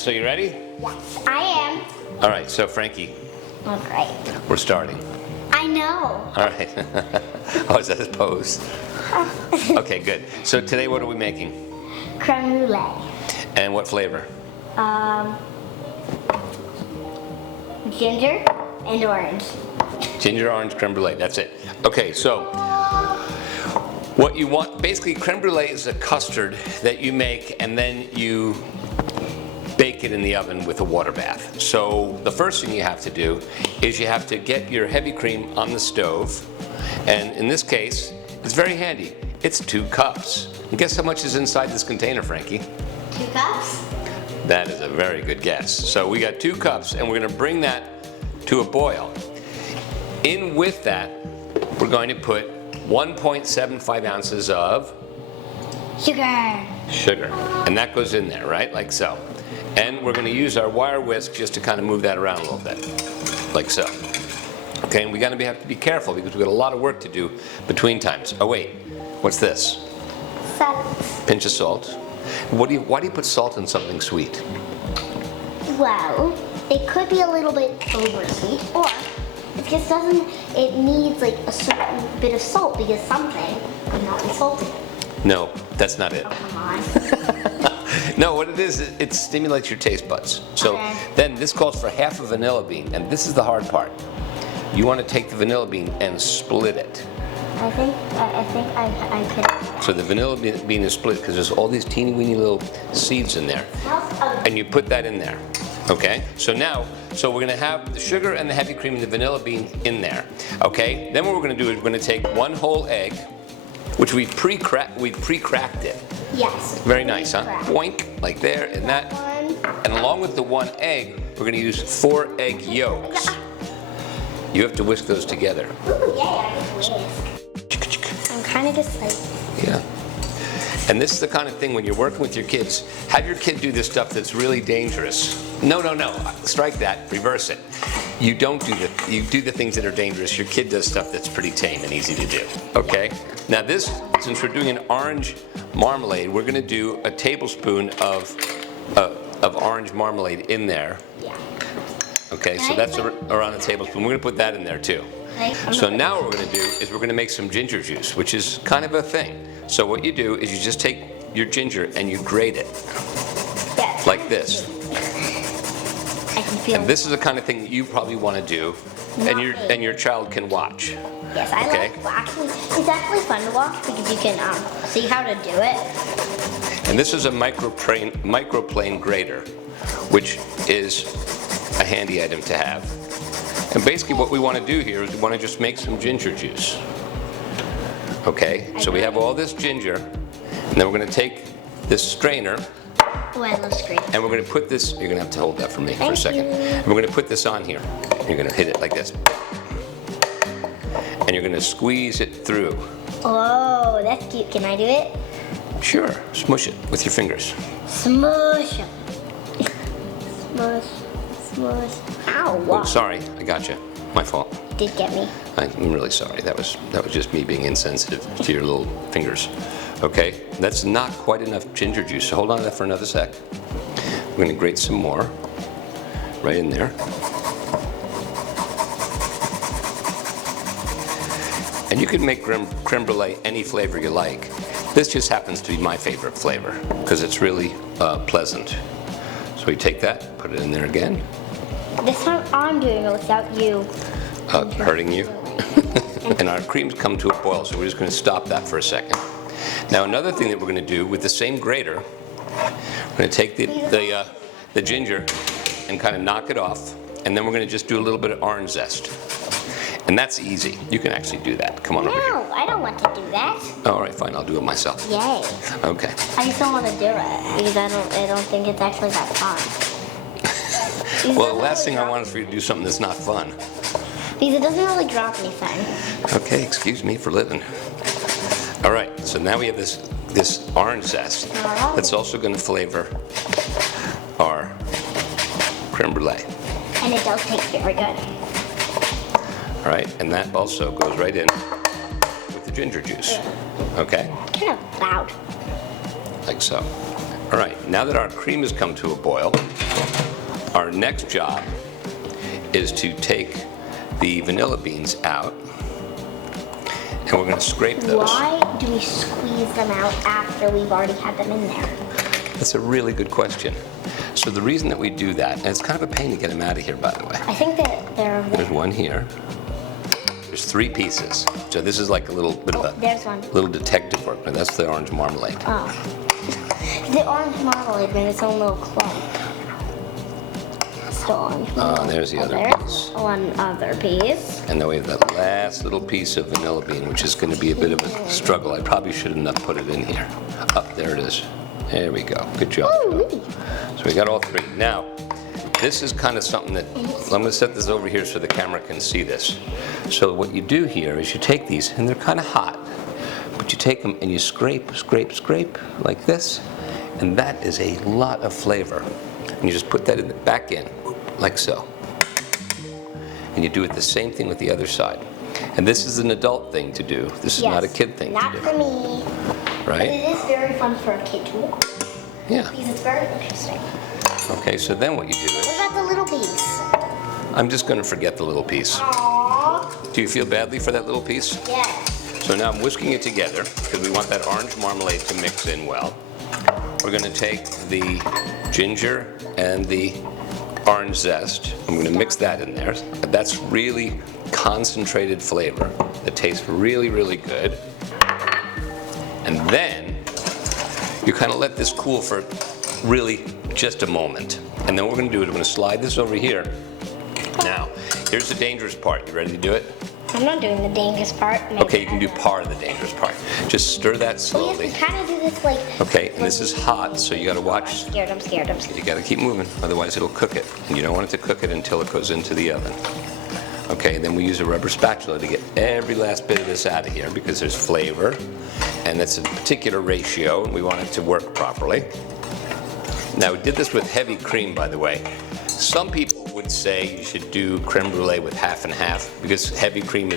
so you ready? Yes, I am. All right, so Frankie, Okay. we're starting. I know. All right. Oh, is that his pose? Okay, good. So today what are we making? Creme brulee. And what flavor? Ginger and orange. Ginger orange creme brulee, that's it. Okay, so what you want, basically creme brulee is a custard that you make and then you bake it in the oven with a water bath. So the first thing you have to do is you have to get your heavy cream on the stove, and in this case, it's very handy. It's 2 cups. And guess how much is inside this container, Frankie? 2 cups? That is a very good guess. So we got 2 cups and we're gonna bring that to a boil. In with that, we're going to put 1.75 ounces of sugar. And that goes in there, right? Like so. And we're going to use our wire whisk just to kind of move that around a little bit, like so. Okay, and we have to be careful because we've got a lot of work to do between times. Oh wait, what's this? Salt. Pinch of salt. Why do you put salt in something sweet? Well, it could be a little bit over sweet, or it just doesn't, it needs like a certain bit of salt because something would not be salty. No, that's not it. Oh, come on. No, what it is, it stimulates your taste buds. So Okay. then this calls for half a vanilla bean, and this is the hard part. You want to take the vanilla bean and split it. I think I could. So the vanilla bean is split because there's all these teeny weeny little seeds in there. And you put that in there, okay? So now, we're gonna have the sugar and the heavy cream and the vanilla bean in there, okay? Then what we're gonna do is we're gonna take 1 whole egg, which we pre-cracked it. Yes. Very nice, huh? Pre-cracked. Boink, like there, and that. One. And along with the 1 egg, we're gonna use 4 egg yolks. You have to whisk those together. Ooh, yeah, I can whisk. I'm kind of just like. Yeah. And this is the kind of thing when you're working with your kids, have your kid do this stuff that's really dangerous. No, strike that, reverse it. You do the things that are dangerous. Your kid does stuff that's pretty tame and easy to do, okay? Now this, since we're doing an orange marmalade, we're gonna do a tablespoon of orange marmalade in there. Yeah. Okay, so that's around a tablespoon. We're gonna put that in there too. So now what we're gonna do is we're gonna make some ginger juice, which is kind of a thing. So what you do is you just take your ginger and you grate it. Yes. Like this. I can feel. And this is the kind of thing that you probably want to do, and your child can watch. Yes, I Okay. like watching. It's actually fun to watch because you can see how to do it. And this is a microplane grater, which is a handy item to have. And basically what we want to do here is we want to just make some ginger juice. Okay, so we have all this ginger, and then we're going to take this strainer, Oh, I love screen. and we're going to put this, you're going to have to hold that for me for a Thank second. you. And we're going to put this on here. You're going to hit it like this. And you're going to squeeze it through. Oh, that's cute. Can I do it? Sure, smush it with your fingers. Smush. Smush. Smush. Ow. Oh, sorry, I got you. My fault. Did get me. I'm really sorry. That was just me being insensitive to your little fingers. Okay, that's not quite enough ginger juice, so hold on to that for another sec. We're gonna grate some more right in there. And you can make creme brulee any flavor you like. This just happens to be my favorite flavor because it's really pleasant. So we take that, put it in there again. This time I'm doing it without you. Hurting you. And our cream's come to a boil, so we're just going to stop that for a second. Now another thing that we're going to do with the same grater, we're going to take the ginger and kind of knock it off, and then we're going to just do a little bit of orange zest. And that's easy. You can actually do that. Come on over here. No, I don't want to do that. All right, fine. I'll do it myself. Yay. Okay. I just don't want to do it because I don't think it's actually that fun. Well, the last thing I want is for you to do something that's not fun. Because it doesn't really drop anything. Okay, excuse me for living. All right, so now we have this orange zest that's also going to flavor our creme brulee. And it does taste very good. All right, and that also goes right in with the ginger juice. Okay? Kind of loud. Like so. All right, now that our cream has come to a boil, our next job is to take the vanilla beans out, and we're going to scrape those. Why do we squeeze them out after we've already had them in there? That's a really good question. So the reason that we do that, and it's kind of a pain to get them out of here, by the way. I think that they're over there. There's one here. There's 3 pieces. So this is like a little bit of a There's one. little detective work, but that's the orange marmalade. Oh. The orange marmalade made its own little clump. Still orange marmalade. There's the other There's piece. one other piece. And then we have that last little piece of vanilla bean, which is going to be a bit of a struggle. I probably shouldn't have put it in here. There it is. There we go. Good job. Oh, Joe. So we got all 3. Now, this is kind of something that, I'm going to set this over here so the camera can see this. So what you do here is you take these, and they're kind of hot, but you take them and you scrape, scrape, scrape like this, and that is a lot of flavor. And you just put that back in, like so. And you do it the same thing with the other side. And this is an adult thing to do. This is not a kid thing to do. Not for me. But Right? it is very fun for a kid to watch. Yeah. Because it's very interesting. Okay, so then what you do What is, about the little piece? I'm just going to forget the little piece. Aww. Do you feel badly for that little piece? Yes. So now I'm whisking it together because we want that orange marmalade to mix in well. We're going to take the ginger and the orange zest. I'm going to mix that in there. That's really concentrated flavor that tastes really, really good. And then you kind of let this cool for really just a moment. And then what we're going to do is we're going to slide this over here. Now, here's the dangerous part. You ready to do it? I'm not doing the dangerous part. Okay, you can do part of the dangerous part. Just stir that We slowly. have to kind of do this like... Okay, and this is hot, so you gotta watch. I'm scared. You gotta keep moving, otherwise it'll cook it. And you don't want it to cook it until it goes into the oven. Okay, then we use a rubber spatula to get every last bit of this out of here because there's flavor, and that's a particular ratio, and we want it to work properly. Now, we did this with heavy cream, by the way. Some people would say you should do creme brulee with half and half because heavy cream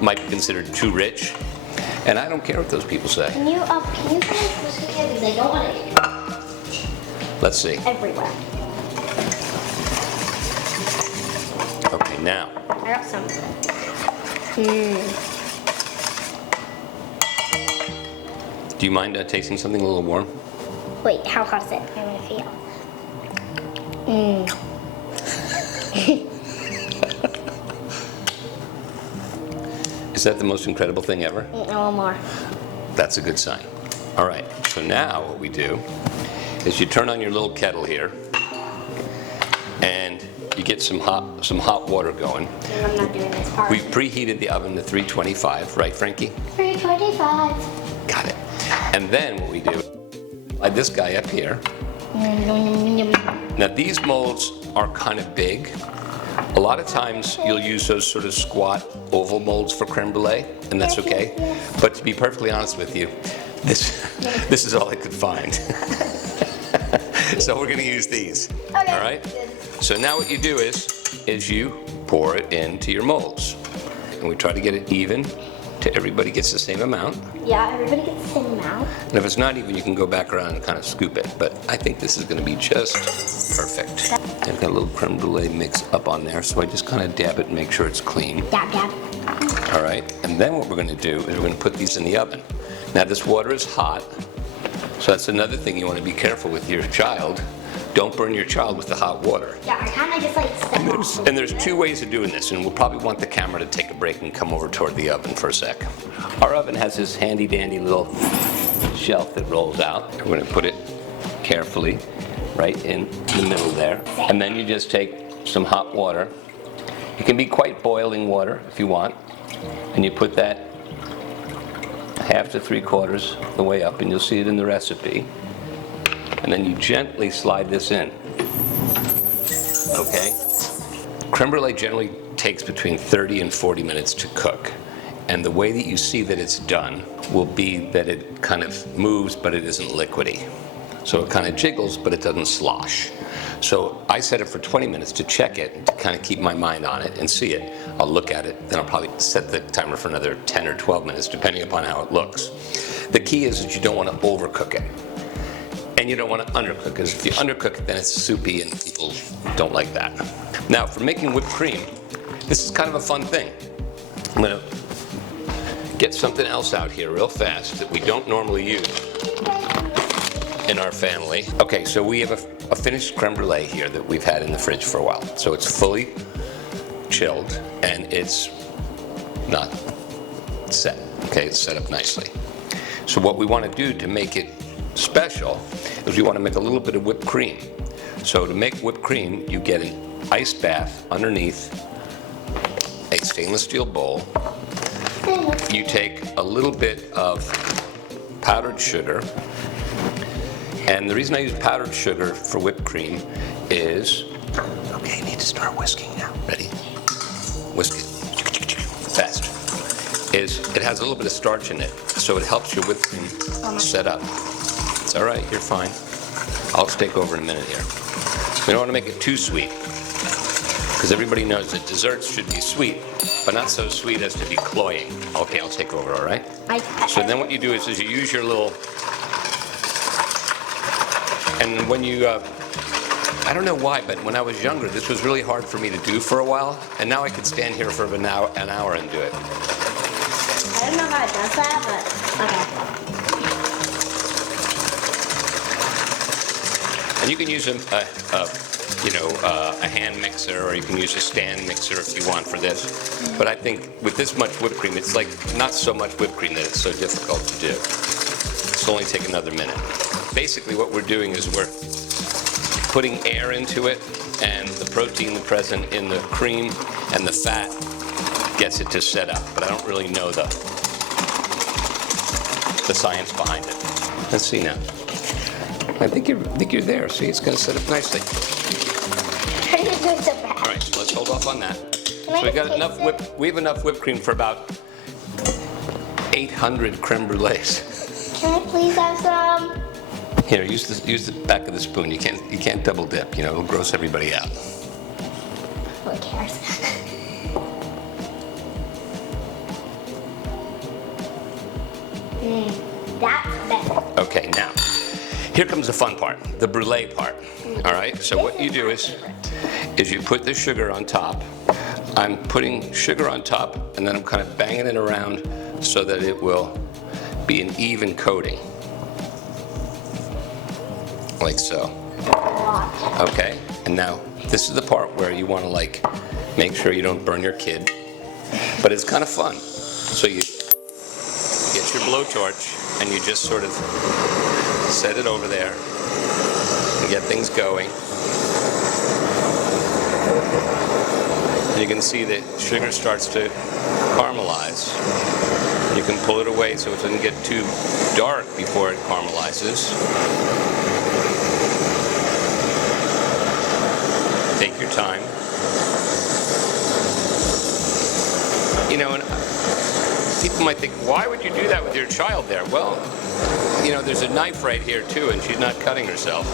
might be considered too rich. And I don't care what those people say. Can you finish this again? Because I don't want it Let's see. everywhere. Okay, now. I got some. Do you mind tasting something a little warm? Wait, how hot is it? I want to feel. Is that the most incredible thing ever? No more. That's a good sign. All right, so now what we do is you turn on your little kettle here and you get some hot water going. And I'm not doing this part. We've preheated the oven to 325, right, Frankie? 325. Got it. And then what we do, slide this guy up here. Now these molds are kind of big. A lot of times you'll use those sort of squat oval molds for creme brulee, and that's okay. But to be perfectly honest with you, this is all I could find. So we're going to use these. Okay. All right? So now what you do is you pour it into your molds. And we try to get it even to everybody gets the same amount. Yeah, everybody gets the same amount. And if it's not even, you can go back around and kind of scoop it. But I think this is going to be just perfect. I've got a little creme brulee mix up on there, so I just kind of dab it and make sure it's clean. Dab, dab. All right, and then what we're going to do is we're going to put these in the oven. Now this water is hot, so that's another thing you want to be careful with your child. Don't burn your child with the hot water. Yeah, I kind of just like step off. And there's 2 ways of doing this, and we'll probably want the camera to take a break and come over toward the oven for a sec. Our oven has this handy dandy little shelf that rolls out. We're going to put it carefully right in the middle there. And then you just take some hot water. It can be quite boiling water if you want. And you put that 1/2 to 3/4 the way up, and you'll see it in the recipe. And then you gently slide this in. Okay? Creme brulee generally takes between 30 and 40 minutes to cook. And the way that you see that it's done will be that it kind of moves, but it isn't liquidy. So it kind of jiggles, but it doesn't slosh. So I set it for 20 minutes to check it, to kind of keep my mind on it and see it. I'll look at it, then I'll probably set the timer for another 10 or 12 minutes, depending upon how it looks. The key is that you don't want to overcook it. And you don't want to undercook, because if you undercook it, then it's soupy and people don't like that. Now, for making whipped cream, this is kind of a fun thing. I'm going to get something else out here real fast that we don't normally use in our family. Okay, so we have a finished creme brulee here that we've had in the fridge for a while. So it's fully chilled and it's not set. Okay, it's set up nicely. So what we want to do to make it special is we want to make a little bit of whipped cream. So to make whipped cream, you get an ice bath underneath a stainless steel bowl. You take a little bit of powdered sugar. And the reason I use powdered sugar for whipped cream is, okay, you need to start whisking now. Ready? Whisk it. Fast. It has a little bit of starch in it, so it helps your whipped cream set up. It's all right, you're fine. I'll take over in a minute here. We don't want to make it too sweet, because everybody knows that desserts should be sweet, but not so sweet as to be cloying. Okay, I'll take over, all right? So then what you do is you use your little, and when you, I don't know why, but when I was younger, this was really hard for me to do for a while, and now I could stand here for an hour and do it. I don't know how it does that, but okay. And you can use a hand mixer, or you can use a stand mixer if you want for this. But I think with this much whipped cream, it's like not so much whipped cream that it's so difficult to do. It's only take another minute. Basically what we're doing is we're putting air into it, and the protein present in the cream and the fat gets it to set up. But I don't really know the science behind it. Let's see now. I think you're there. See, it's going to set up nicely. All right, so let's hold off on that. So we got enough we have enough whipped cream for about 800 creme brulees. Can I please have some? Here, use the back of the spoon. You can't double dip. It'll gross everybody out. Who cares? That's better. Okay, now here comes the fun part, the brulee part. All right. So what you do is you put the sugar on top. I'm putting sugar on top, and then I'm kind of banging it around so that it will be an even coating. Like so. Okay, and now this is the part where you want to make sure you don't burn your kid, but it's kind of fun. So you get your blowtorch and you just sort of set it over there and get things going. And you can see that sugar starts to caramelize. You can pull it away so it doesn't get too dark before it caramelizes. Take your time. And people might think, why would you do that with your child there? Well, there's a knife right here too, and she's not cutting herself.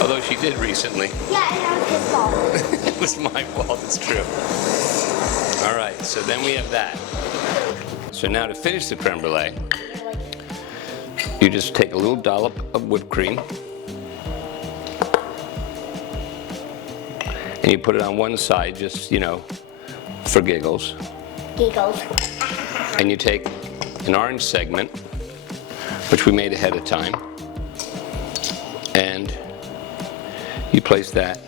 Although she did recently. Yeah, and that was his fault. It was my fault, it's true. All right, so then we have that. So now to finish the creme brulee, you just take a little dollop of whipped cream, and you put it on one side, just, for giggles. Giggles. And you take an orange segment, which we made ahead of time, and you place that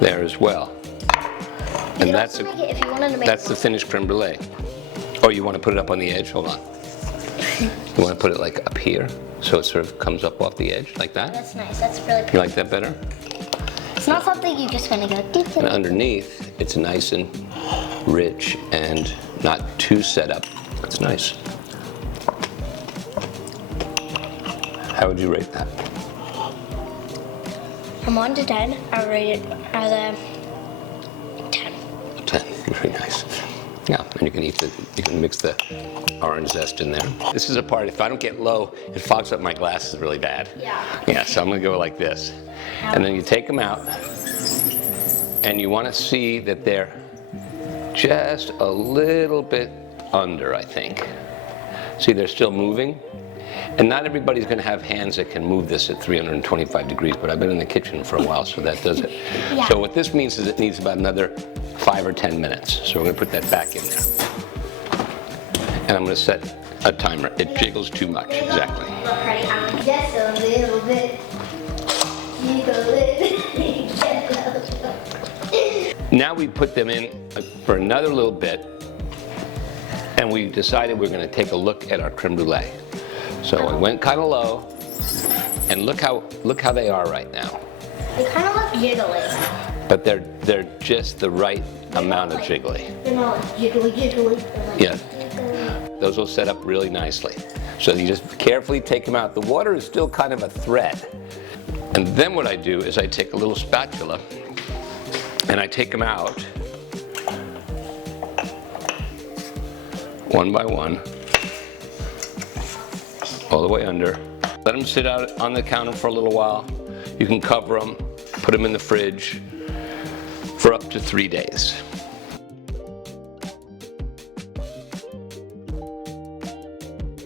there as well. And that's the finished creme brulee. Oh, you want to put it up on the edge? Hold on. You want to put it up here, so it sort of comes up off the edge like that? That's nice. That's really pretty. You like that better? It's not something you just want to go dip. And underneath, it's nice and rich and not too set up. It's nice. How would you rate that? From 1 to 10, I would rate it as a 10. 10, very nice. Yeah, and you can mix the orange zest in there. This is a part, if I don't get low, it fogs up my glasses really bad. Yeah, so I'm gonna go like this. And then you take them out, and you wanna see that they're just a little bit under, I think. See, they're still moving. And not everybody's going to have hands that can move this at 325 degrees, but I've been in the kitchen for a while, so that does it. Yeah. So what this means is it needs about another 5 or 10 minutes. So we're going to put that back in there. And I'm going to set a timer. It jiggles too much, exactly. Look, honey, I'm just a little bit. Now we put them in for another little bit, and we decided we're going to take a look at our creme brulee. So I went kind of low, and look how they are right now. They kind of look jiggly. But they're just the right amount of jiggly. They're not like jiggly. Yeah, those will set up really nicely. So you just carefully take them out. The water is still kind of a thread. And then what I do is I take a little spatula and I take them out one by one, all the way under. Let them sit out on the counter for a little while. You can cover them, put them in the fridge for up to 3 days.